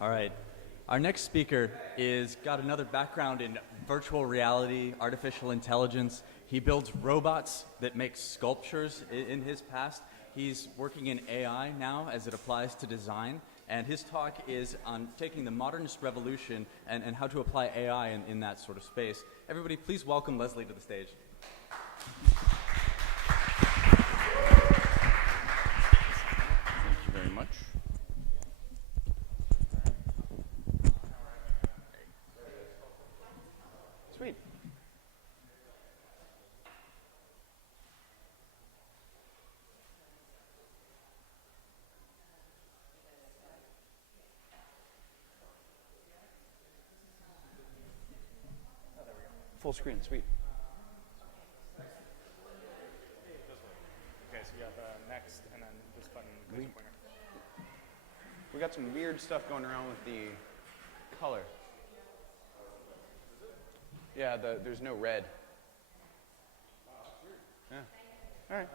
All right. Our next speaker is got another background in virtual reality, artificial intelligence. He builds robots that make sculptures in his past. He's working in AI now as it applies to design. And his talk is on taking the modernist revolution and how to apply AI in that sort of space. Everybody, please welcome Leslie to the stage. Thank you very much. Sweet. Full screen, sweet. Okay, so you got the next, and then this button goes to pointer. We got some weird stuff going around with the color. Yeah, there's no red. Yeah. All right.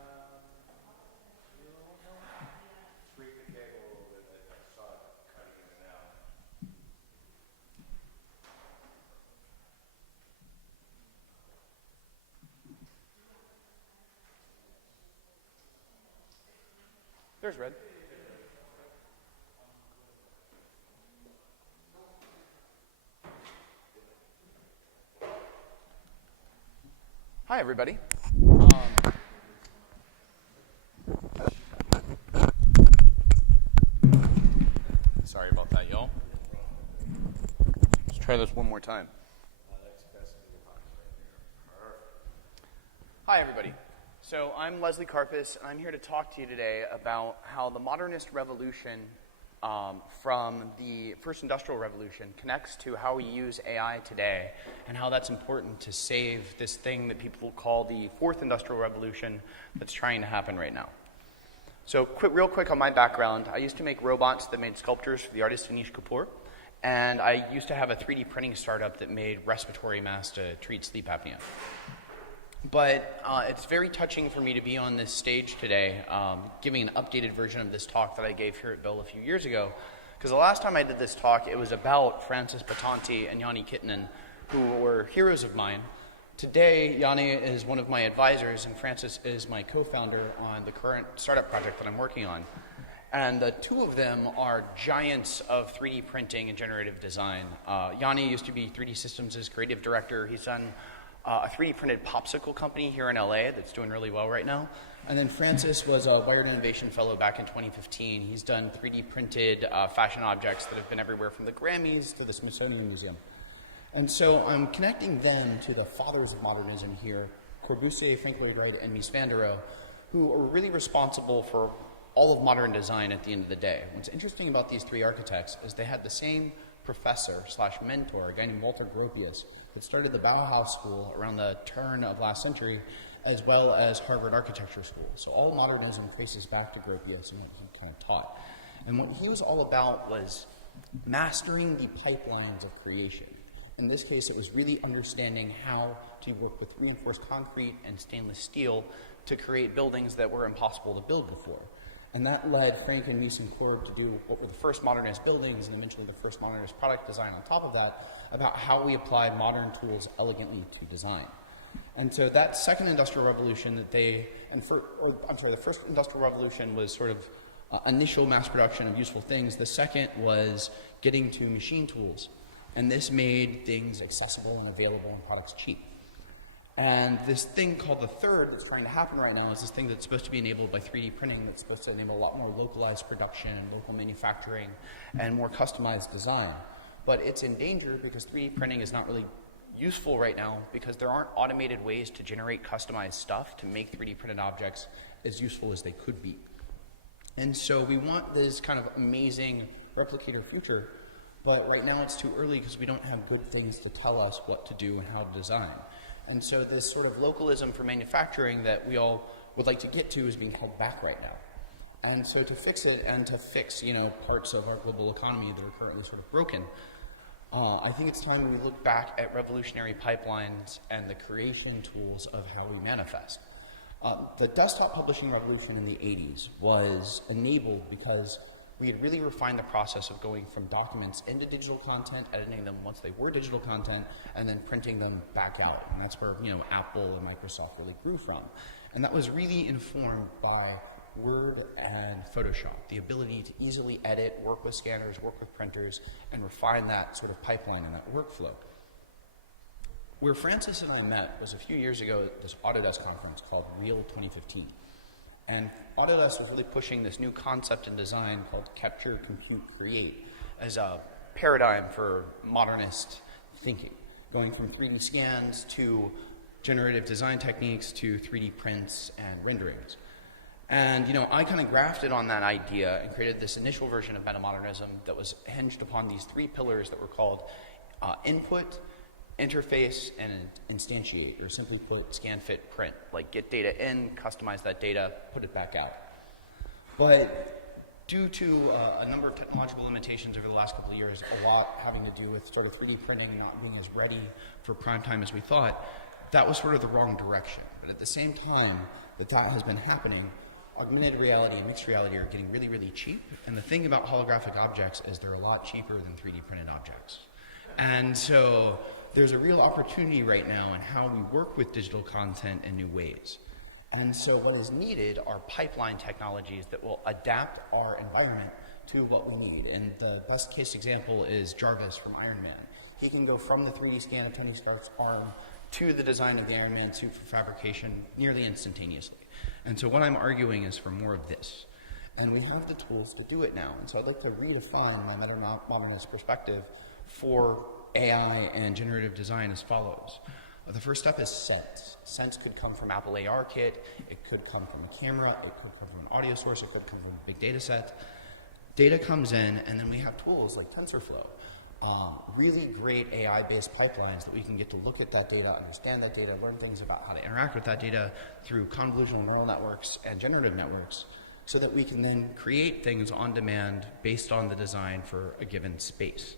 There's red. Hi, everybody. Sorry about that, y'all. Let's try this one more time. Hi, everybody. So I'm Leslie Karpas, and I'm here to talk to you today about how the modernist revolution from the first industrial revolution connects to how we use AI today, and how that's important to save this thing that people call the fourth industrial revolution that's trying to happen right now. So real quick on my background, I used to make robots that made sculptures for the artist Anish Kapoor, and I used to have a 3D printing startup that made respiratory masks to treat sleep apnea. But it's very touching for me to be on this stage today, giving an updated version of this talk that I gave here at Bill a few years ago. Because the last time I did this talk, it was about Francis Batanti and Yanni Kittinen, who were heroes of mine. Today, Yanni is one of my advisors, and Francis is my co-founder on the current startup project that I'm working on. And the two of them are giants of 3D printing and generative design. Yanni used to be 3D Systems' creative director. He's done a 3D printed popsicle company here in LA that's doing really well right now. And then Francis was a Wired Innovation Fellow back in 2015. He's done 3D printed fashion objects that have been everywhere from the Grammys to the Smithsonian Museum. And so I'm connecting them to the fathers of modernism here, Corbusier, Frank Lloyd Wright, and Mies van der Rohe, who are really responsible for all of modern design at the end of the day. What's interesting about these three architects is they had the same professor slash mentor, a guy named Walter Gropius, that started the Bauhaus School around the turn of last century, as well as Harvard Architecture School. So all modernism traces back to Gropius and what he kind of taught. And what he was all about was mastering the pipelines of creation. In this case, it was really understanding how to work with reinforced concrete and stainless steel to create buildings that were impossible to build before. And that led Frank and Mies and Cord to do what were the first modernist buildings, and eventually the first modernist product design on top of that, about how we applied modern tools elegantly to design. And so that second industrial revolution that the first industrial revolution was sort of initial mass production of useful things. The second was getting to machine tools. And this made things accessible and available and products cheap. And this thing called the third that's trying to happen right now is this thing that's supposed to be enabled by 3D printing, that's supposed to enable a lot more localized production and local manufacturing and more customized design. But it's in danger because 3D printing is not really useful right now because there aren't automated ways to generate customized stuff to make 3D printed objects as useful as they could be. And so we want this kind of amazing replicator future, but right now it's too early because we don't have good things to tell us what to do and how to design. And so this sort of localism for manufacturing that we all would like to get to is being held back right now. And so to fix it and to fix, parts of our global economy that are currently sort of broken, I think it's time we look back at revolutionary pipelines and the creation tools of how we manifest. The desktop publishing revolution in the 80s was enabled because we had really refined the process of going from documents into digital content, editing them once they were digital content, and then printing them back out. And that's where, Apple and Microsoft really grew from. And that was really informed by Word and Photoshop, the ability to easily edit, work with scanners, work with printers, and refine that sort of pipeline and that workflow. Where Francis and I met was a few years ago at this Autodesk conference called Real 2015. And Autodesk was really pushing this new concept in design called Capture, Compute, Create as a paradigm for modernist thinking, going from 3D scans to generative design techniques to 3D prints and renderings. And, I kind of grafted on that idea and created this initial version of metamodernism that was hinged upon these three pillars that were called input, interface, and instantiate, or simply put, scan, fit, print. Like get data in, customize that data, put it back out. But due to a number of technological limitations over the last couple of years, a lot having to do with sort of 3D printing not being as ready for prime time as we thought, that was sort of the wrong direction. But at the same time that has been happening, augmented reality and mixed reality are getting really, really cheap. And the thing about holographic objects is they're a lot cheaper than 3D printed objects. And so there's a real opportunity right now in how we work with digital content in new ways. And so what is needed are pipeline technologies that will adapt our environment to what we need. And the best case example is Jarvis from Iron Man. He can go from the 3D scan of Tony Stark's arm to the design of the Iron Man suit for fabrication nearly instantaneously. And so what I'm arguing is for more of this. And we have the tools to do it now. And so I'd like to redefine my meta-modernist perspective for AI and generative design as follows. The first step is sense. Sense could come from Apple AR Kit, it could come from a camera, it could come from an audio source, it could come from a big data set. Data comes in, and then we have tools like TensorFlow. Really great AI-based pipelines that we can get to look at that data, understand that data, learn things about how to interact with that data through convolutional neural networks and generative networks, so that we can then create things on demand based on the design for a given space.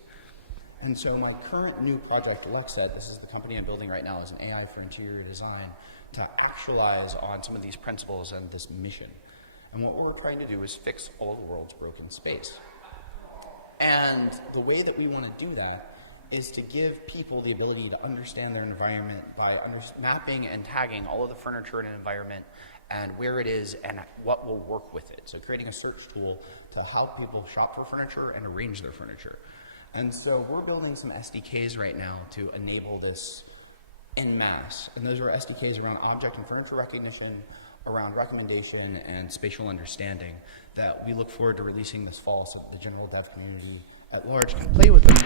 And so my current new project, Luxet, this is the company I'm building right now, is an AI for interior design to actualize on some of these principles and this mission. And what we're trying to do is fix all of the world's broken space. And the way that we want to do that is to give people the ability to understand their environment by mapping and tagging all of the furniture in an environment and where it is and what will work with it. So creating a search tool to help people shop for furniture and arrange their furniture. And so we're building some SDKs right now to enable this en masse. And those are SDKs around object and furniture recognition, around recommendation and spatial understanding that we look forward to releasing this fall so that the general dev community at large can play with them.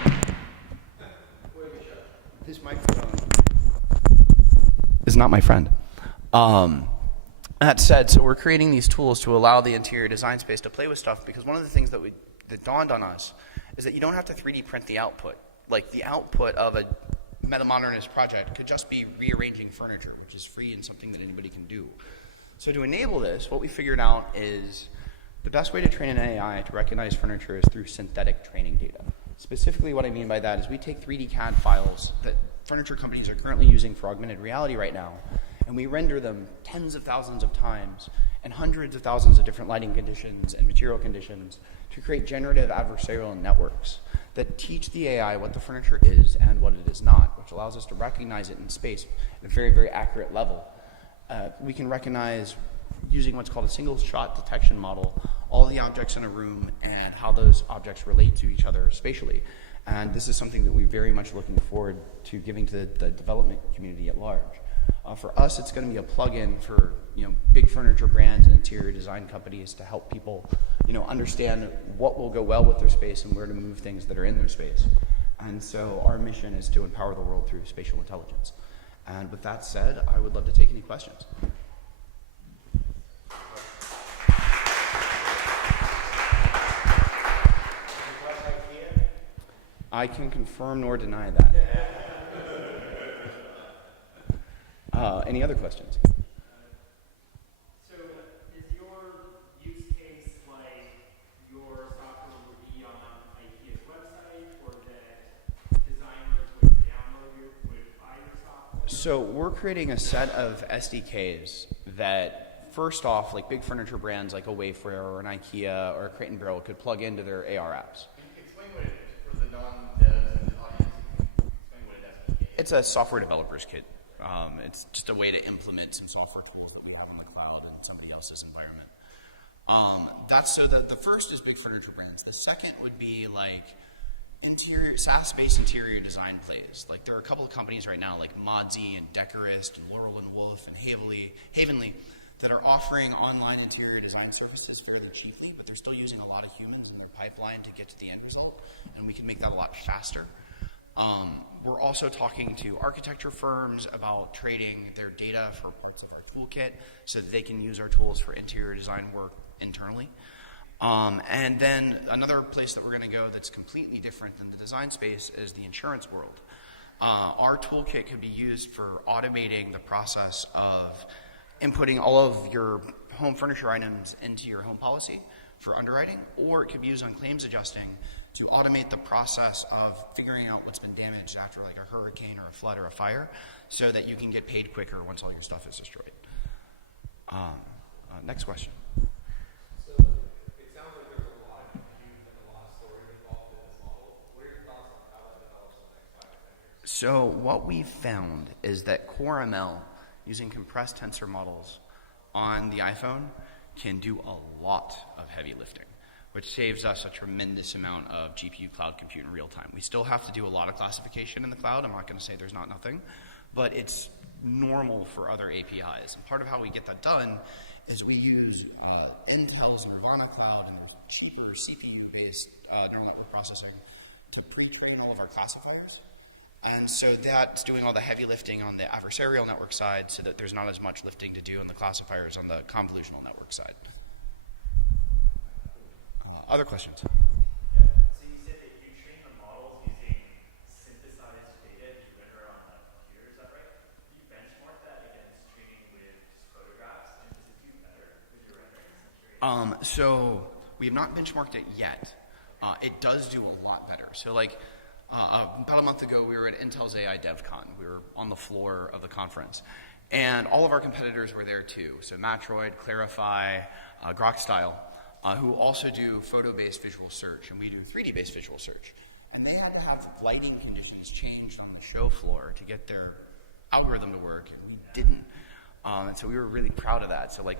This microphone is not my friend. That said, so we're creating these tools to allow the interior design space to play with stuff, because one of the things that dawned on us is that you don't have to 3D print the output. Like the output of a metamodernist project could just be rearranging furniture, which is free and something that anybody can do. So to enable this, what we figured out is the best way to train an AI to recognize furniture is through synthetic training data. Specifically what I mean by that is we take 3D CAD files that furniture companies are currently using for augmented reality right now, and we render them tens of thousands of times and hundreds of thousands of different lighting conditions and material conditions to create generative adversarial networks that teach the AI what the furniture is and what it is not, which allows us to recognize it in space at a very, very accurate level. We can recognize, using what's called a single shot detection model, all the objects in a room and how those objects relate to each other spatially. And this is something that we're very much looking forward to giving to the development community at large. For us, it's going to be a plug-in for big furniture brands and interior design companies to help people understand what will go well with their space and where to move things that are in their space. And so our mission is to empower the world through spatial intelligence. And with that said, I would love to take any questions. I can confirm nor deny that. Any other questions? So is your use case like your software would be on IKEA's website, or that designers would buy your software? So we're creating a set of SDKs that first off, like big furniture brands like a Wayfair or an IKEA or a Crate and Barrel could plug into their AR apps. Explain what it is for the non-devs in the audience. Explain what it does. It's a software developer's kit. It's just a way to implement some software tools that we have on the cloud in somebody else's environment. That's so that the first is big furniture brands. The second would be like SaaS-based interior design plays. Like there are a couple of companies right now, like Modsy and Decorist and Laurel and Wolf and Havenly, that are offering online interior design services fairly cheaply, but they're still using a lot of humans in their pipeline to get to the end result, and we can make that a lot faster. We're also talking to architecture firms about trading their data for parts of our toolkit so that they can use our tools for interior design work internally. And then another place that we're going to go that's completely different than the design space is the insurance world. Our toolkit could be used for automating the process of inputting all of your home furniture items into your home policy for underwriting, or it could be used on claims adjusting to automate the process of figuring out what's been damaged after like a hurricane or a flood or a fire so that you can get paid quicker once all your stuff is destroyed. Next question. So it sounds like there's a lot of compute and a lot of storage involved in this model. What are your thoughts on how that develops in the next 5 to 10 years? So what we've found is that Core ML, using compressed tensor models on the iPhone, can do a lot of heavy lifting, which saves us a tremendous amount of GPU cloud compute in real time. We still have to do a lot of classification in the cloud. I'm not going to say there's not nothing, but it's normal for other APIs. And part of how we get that done is we use Intel's Nirvana Cloud and cheaper CPU-based neural network processing to pre-train all of our classifiers. And so that's doing all the heavy lifting on the adversarial network side so that there's not as much lifting to do in the classifiers on the convolutional network side. Other questions? Yeah. So you said that you train the models using synthesized data that you render on the computer, is that right? Do you benchmark that against training with just photographs, and does it do better with your renderings? So we have not benchmarked it yet. It does do a lot better. So like about a month ago, we were at Intel's AI DevCon. We were on the floor of the conference. And all of our competitors were there too. So Matroid, Clarify, GrokStyle, who also do photo-based visual search, and we do 3D-based visual search. And they had to have lighting conditions changed on the show floor to get their algorithm to work, and we didn't. And so we were really proud of that. So like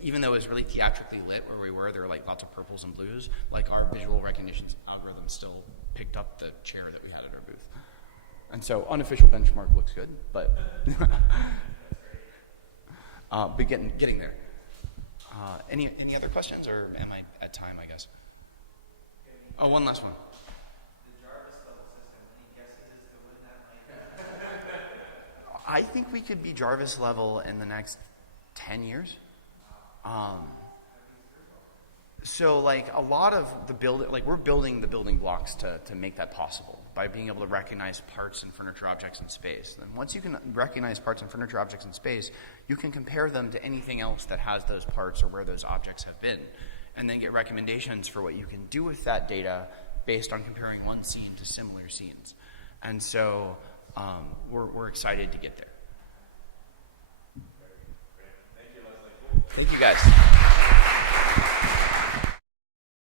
even though it was really theatrically lit where we were, there were like lots of purples and blues, like our visual recognition algorithm still picked up the chair that we had at our booth. And so unofficial benchmark looks good, but but getting there. Any other questions, or am I at time, I guess? Oh, one last one. The Jarvis level system, any guesses as to when that might happen? I think we could be Jarvis level in the next 10 years. So like a lot of the we're building the building blocks to make that possible by being able to recognize parts and furniture objects in space. And once you can recognize parts and furniture objects in space, you can compare them to anything else that has those parts or where those objects have been, and then get recommendations for what you can do with that data based on comparing one scene to similar scenes. And so we're excited to get there. Thank you, Leslie. Thank you guys.